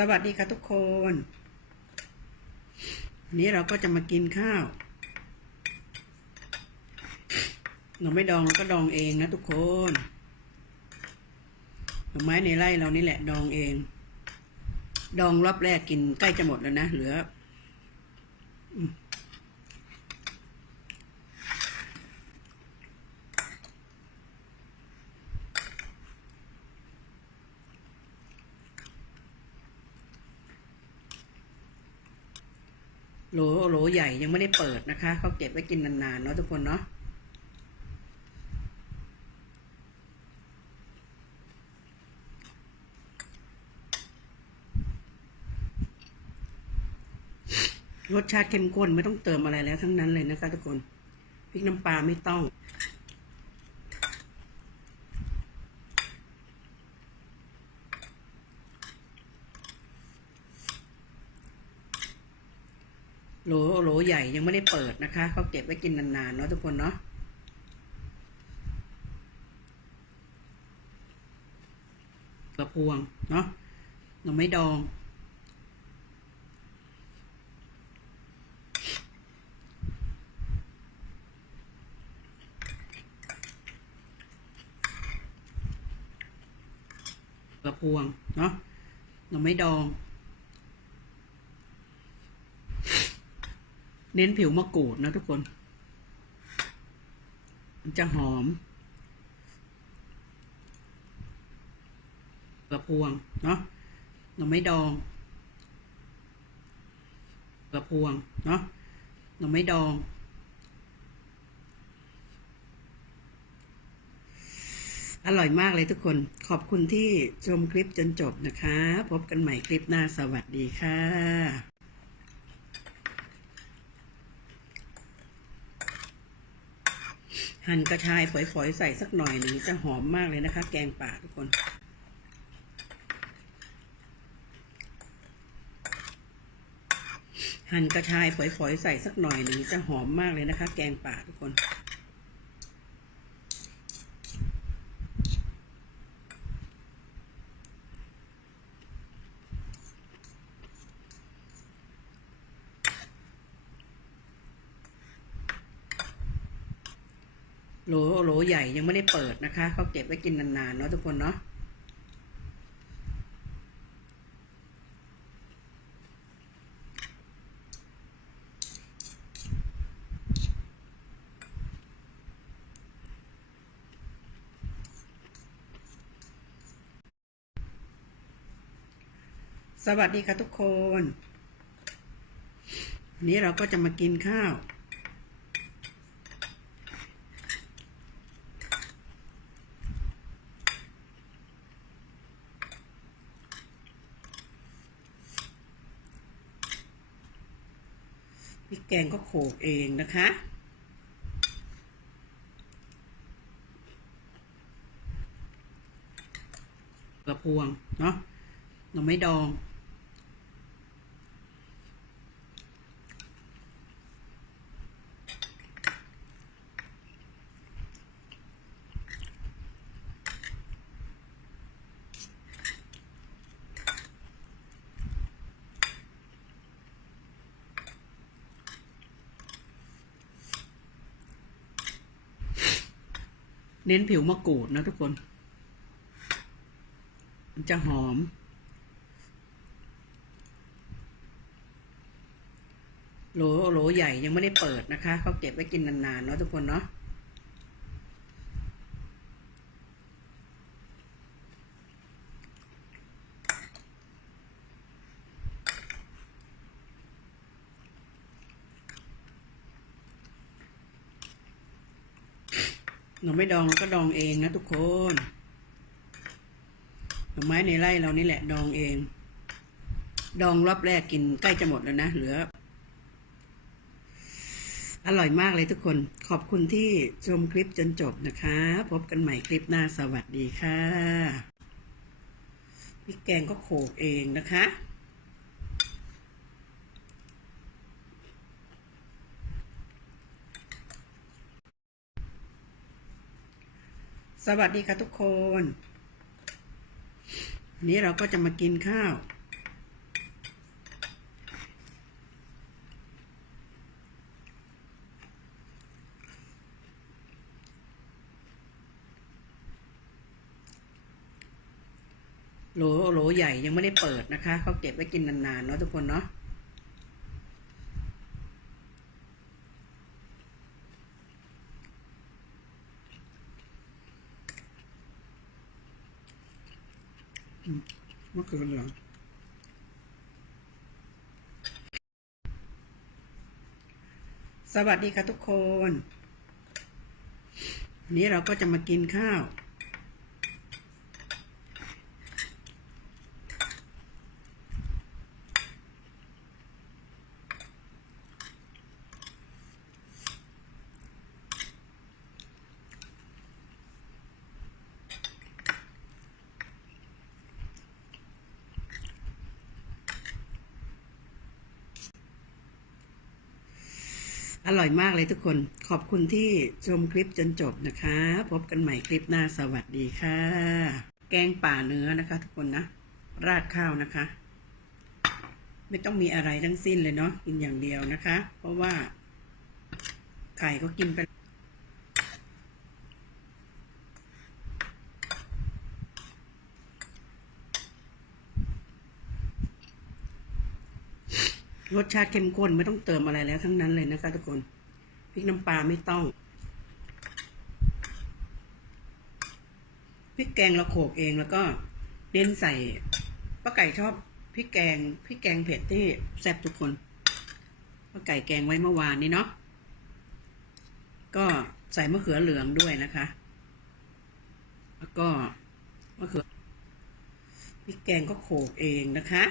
สวัสดีค่ะทุกคนวันนี้เราก็จะมากินข้าวเราไม่ดองก็ดองเองนะทุกคนดอกไม้ในไร่เรานี่แหละดองเอง ดองรอบแรกกินใกล้จะหมดแล้วนะเหลือ โหลโหลใหญ่ยังไม่ได้เปิดนะคะเขาเก็บไว้กินนานๆเนาะทุกคนเนาะรสชาติเข้มข้นไม่ต้องเติมอะไรแล้วทั้งนั้นเลยนะคะทุกคนพริกน้ำปลาไม่ต้อง โหลโหลใหญ่ยังไม่ได้เปิดนะคะเขาเก็บไว้กินนานๆเนาะทุกคนเนาะกระพวงเนาะเราไม่ดองกระพวงเนาะเราไม่ดอง เน้นผิวมะกรูดนะทุกคน มันจะหอมกระพวงเนาะเราไม่ดองกระพวงเนาะเราไม่ดองอร่อยมากเลยทุกคน ขอบคุณที่ชมคลิปจนจบนะคะ พบกันใหม่คลิปหน้าสวัสดีค่ะ หั่นกระชายฝอยๆ ใส่สักหน่อยหนึ่งจะหอมมากเลยนะคะ แกงป่าทุกคน หั่นกระชายฝอยๆ ใส่สักหน่อยหนึ่งจะหอมมากเลยนะคะ แกงป่าทุกคน โหลโหลใหญ่ยังไม่ได้เปิดนะคะเขาเก็บไว้กินนานๆเนาะทุกคนเนาะสวัสดีค่ะทุกคนวันนี้เราก็จะมากินข้าว พริกแกงก็โขลกเองนะคะกระพวงเนาะเราไม่ดอง เน้นผิวมะกรูดนะทุกคน มันจะหอม โหลโหลใหญ่ยังไม่ได้เปิดนะคะเขาเก็บไว้กินนานๆเนาะทุกคนเนาะ เราไม่ดองเราก็ดองเองนะทุกคนดอไม้ในไร่เรานี่แหละดองเอง ดองรอบแรกกินใกล้จะหมดแล้วนะเหลือ อร่อยมากเลยทุกคน ขอบคุณที่ชมคลิปจนจบนะคะ พบกันใหม่คลิปหน้าสวัสดีค่ะพริกแกงก็โขลกเองนะคะ สวัสดีค่ะทุกคน นี้เราก็จะมากินข้าว โหลโหลใหญ่ยังไม่ได้เปิดนะคะ เขาเก็บไว้กินนานๆเนาะทุกคนเนาะ มะเขือเหลืองสวัสดีค่ะทุกคนวันนี้เราก็จะมากินข้าว อร่อยมากเลยทุกคน ขอบคุณที่ชมคลิปจนจบนะคะ พบกันใหม่คลิปหน้าสวัสดีค่ะ แกงป่าเนื้อนะคะ ทุกคนนะ ราดข้าวนะคะ ไม่ต้องมีอะไรทั้งสิ้นเลยเนาะกินอย่างเดียวนะคะ เพราะว่าไข่ก็กินไป รสชาติเข้มข้นไม่ต้องเติมอะไรแล้วทั้งนั้นเลยนะคะทุกคนพริกน้ำปลาไม่ต้องพริกแกงเราโขลกเองแล้วก็เน้นใส่ป้าไก่ชอบพริกแกงพริกแกงเผ็ดที่แซ่บทุกคนป้าไก่แกงไว้เมื่อวานนี้เนาะก็ใส่มะเขือเหลืองด้วยนะคะ แล้วก็มะเขือพริกแกงก็โขลกเองนะคะ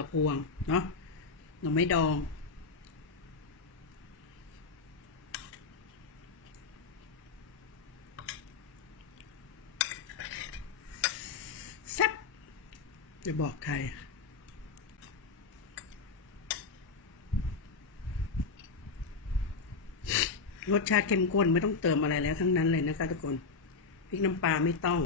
กระพวงเนาะหน่อไม้ดองแซ่บจะบอกใครรสชาติเข้มข้นไม่ต้องเติมอะไรแล้วทั้งนั้นเลยนะคะทุกคน พริกน้ำปลาไม่ต้อง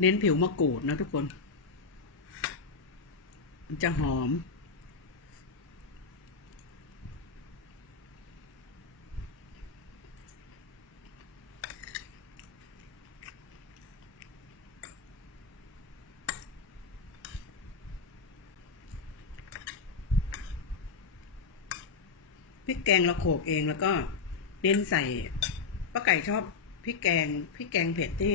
เน้นผิวมะกรูดนะทุกคน มันจะหอม พริกแกงเราโขลกเองแล้วก็เน้นใส่ป้าไก่ชอบพริกแกงพริกแกงเผ็ดที่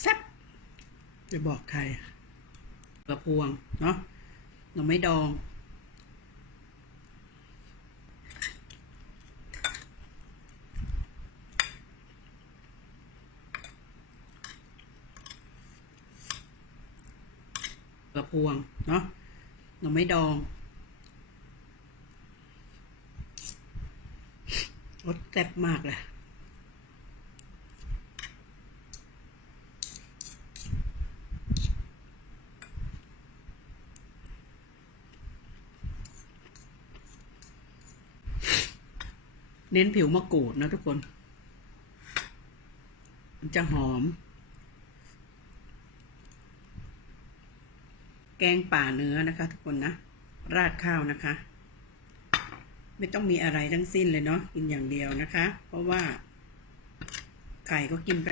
แซ่บ จะบอกใครกระพวง เนาะหน่อไม้ดอง กระพวง เนาะหน่อไม้ดองรสแซ่บมากเลย เน้นผิวมะกรูดนะทุกคน มันจะหอม แกงป่าเนื้อนะคะ ทุกคนนะ ราดข้าวนะคะ ไม่ต้องมีอะไรทั้งสิ้นเลยเนาะกินอย่างเดียวนะคะ เพราะว่าไข่ก็กินไป